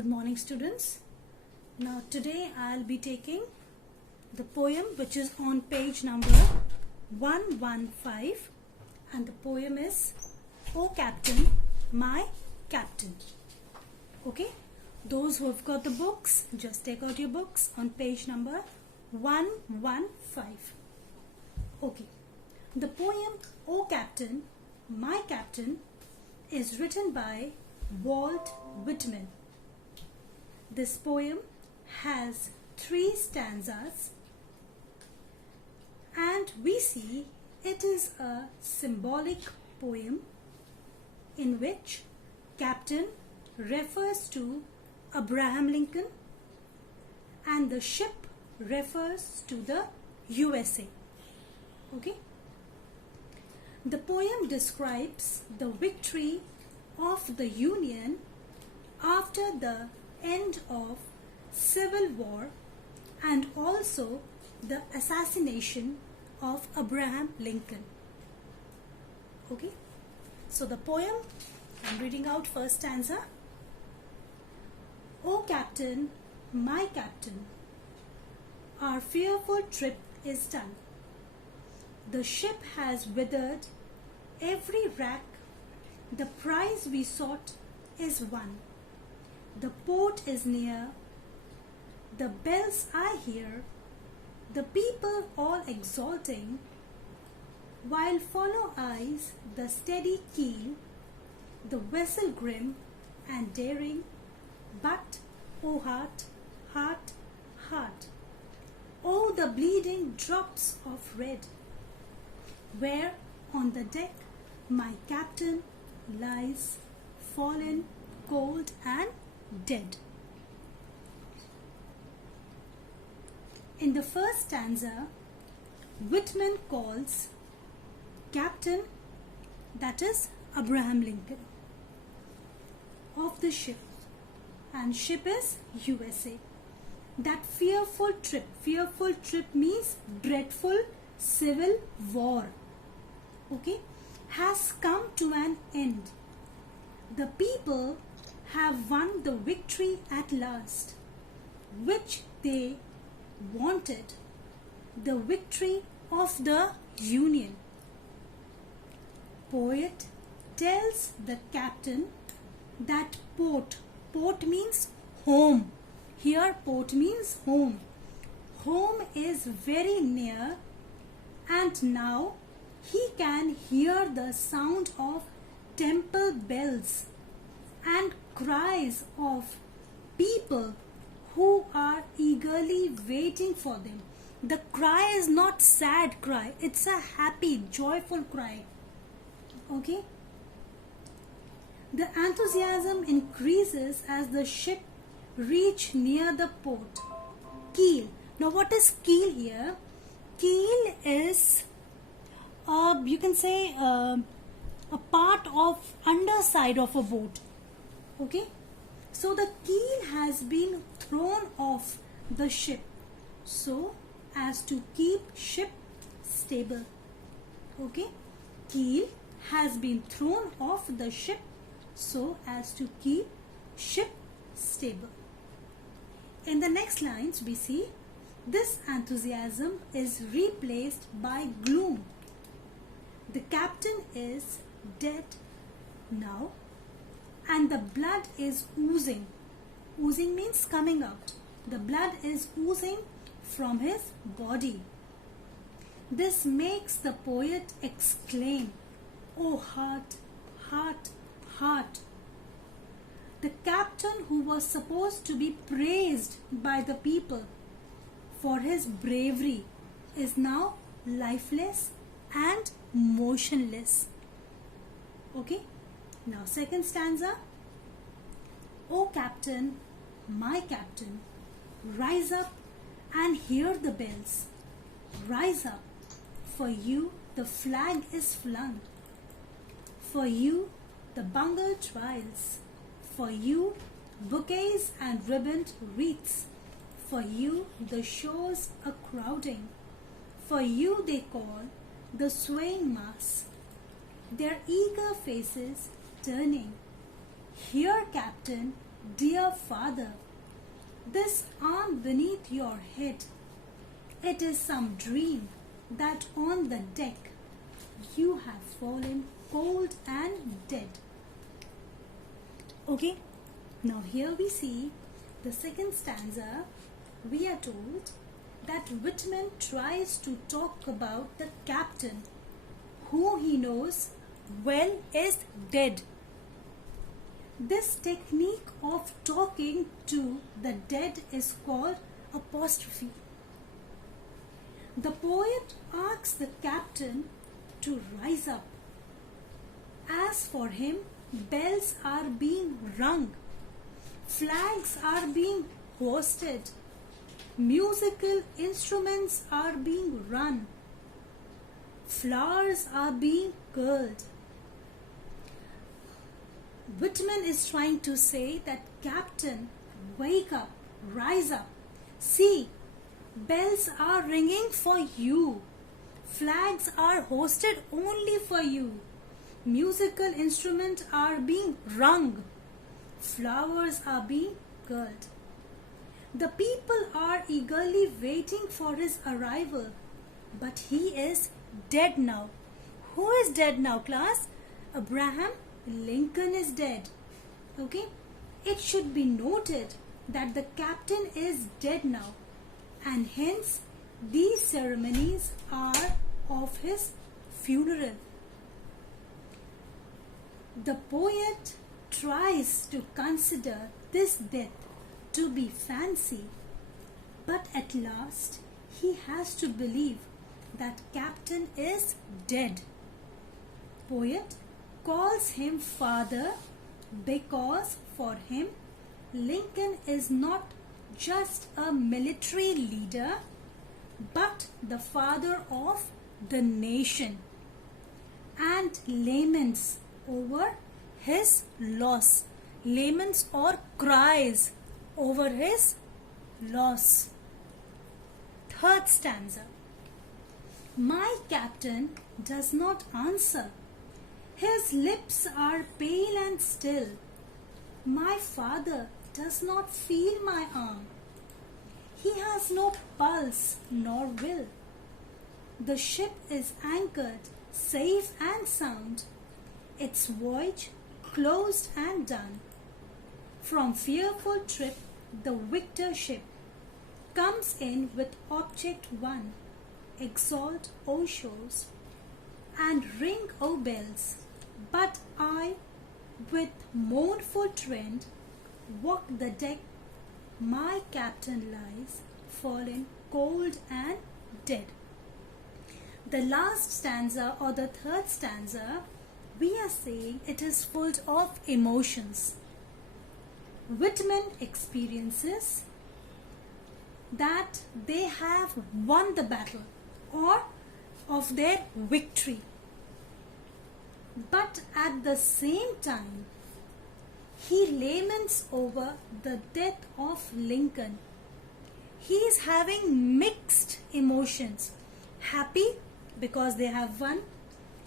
Good morning, students. Now today I'll be taking the poem which is on page number 115, and the poem is "O Captain, My Captain." Okay, those who have got the books, just take out your books on page number 115. Okay, the poem "O Captain, My Captain" is written by Walt Whitman. This poem has 3 stanzas, and we see it is a symbolic poem in which captain refers to Abraham Lincoln and the ship refers to the USA. Okay? The poem describes the victory of the Union after the end of Civil War and also the assassination of Abraham Lincoln. Okay, so the poem, I'm reading out first stanza. O Captain, my Captain, our fearful trip is done. The ship has withered every wreck, the prize we sought is won. The port is near, the bells I hear, the people all exulting, while follow eyes the steady keel, the vessel grim and daring, but, O heart, heart, heart, oh the bleeding drops of red, where on the deck my captain lies, fallen, cold and dead. In the first stanza, Whitman calls captain, that is Abraham Lincoln, of the ship, and ship is USA. That fearful trip means dreadful civil war, okay, has come to an end. The people have won the victory at last, which they wanted, the victory of the Union. Poet tells the captain that port means home. Here port means home. Home is very near, and now he can hear the sound of temple bells and cries of people who are eagerly waiting for them. The cry is not sad cry, it's a happy, joyful cry. Okay? The enthusiasm increases as the ship reach near the port. Keel. Now what is keel here? Keel is, you can say, a part of underside of a boat. Okay, so the keel has been thrown off the ship so as to keep ship stable. Okay, keel has been thrown off the ship so as to keep ship stable. In the next lines we see this enthusiasm is replaced by gloom. The captain is dead now, and the blood is oozing. Oozing means coming out. The blood is oozing from his body. This makes the poet exclaim, "O heart, heart, heart." The captain who was supposed to be praised by the people for his bravery is now lifeless and motionless. Okay? Now second stanza. O Captain, my Captain, rise up and hear the bells. Rise up, for you the flag is flung. For you the bungle trials. For you bouquets and ribboned wreaths. For you the shores a crowding. For you they call the swaying mass. Their eager faces turning. Here, Captain, Dear father, this arm beneath your head, it is some dream that on the deck you have fallen cold and dead. Okay, now here we see the second stanza. We are told that Whitman tries to talk about the captain who he knows well is dead. This technique of talking to the dead is called apostrophe. The poet asks the captain to rise up. As for him, bells are being rung, flags are being hoisted, musical instruments are being run, flowers are being curled. Whitman is trying to say that, Captain, wake up, rise up. See, bells are ringing for you. Flags are hoisted only for you. Musical instruments are being rung. Flowers are being curled. The people are eagerly waiting for his arrival, but he is dead now. Who is dead now, class? Abraham Lincoln is dead. Okay? It should be noted that the captain is dead now, and hence these ceremonies are of his funeral. The poet tries to consider this death to be fancy, but at last he has to believe that captain is dead. Poet calls him father because for him Lincoln is not just a military leader but the father of the nation, and laments over his loss. Laments or cries over his loss. Third stanza. My captain does not answer. His lips are pale and still. My father does not feel my arm. He has no pulse nor will. The ship is anchored, safe and sound, its voyage closed and done. From fearful trip the victor ship comes in with object won. Exalt, O shores, and ring, O bells. But I, with mournful trend, walk the deck. My captain lies, fallen cold and dead. The last stanza or the third stanza, we are saying it is full of emotions. Whitman experiences that they have won the battle or of their victory. But at the same time, he laments over the death of Lincoln. He is having mixed emotions. Happy because they have won.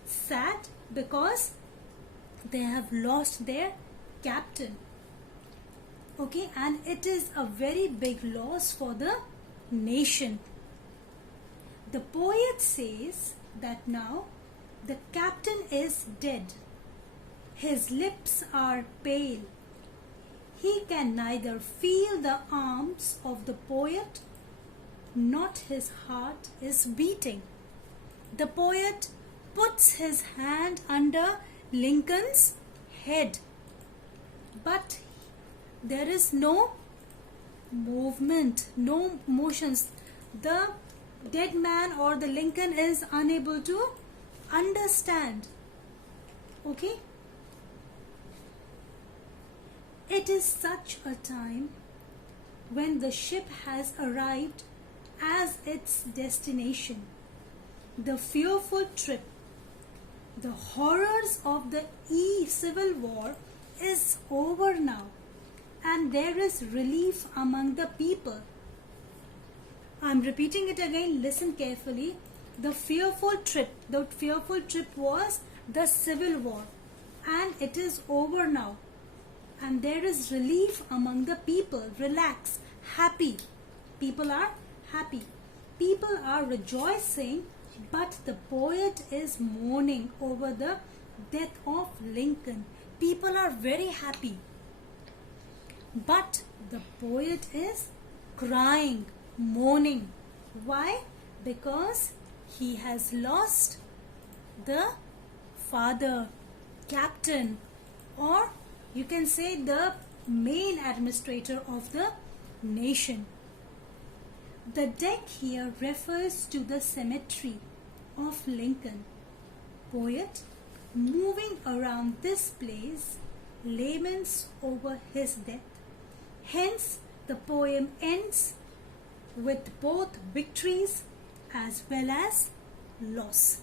Sad because they have lost their captain. Okay, and it is a very big loss for the nation. The poet says that now the captain is dead. His lips are pale. He can neither feel the arms of the poet, not his heart is beating. The poet puts his hand under Lincoln's head, but there is no movement, no motions. The dead man or the Lincoln is unable to understand. Okay? It is such a time when the ship has arrived as its destination. The fearful trip, the horrors of the Civil War is over now, and there is relief among the people. I am repeating it again, listen carefully. The fearful trip was the Civil War, and it is over now, and there is relief among the people. Relax, happy. People are happy. People are rejoicing, but the poet is mourning over the death of Lincoln. People are very happy, but the poet is crying, mourning. Why? Because he has lost the father, captain, or you can say the main administrator of the nation. The deck here refers to the cemetery of Lincoln. Poet, moving around this place, laments over his death. Hence, the poem ends with both victories as well as loss.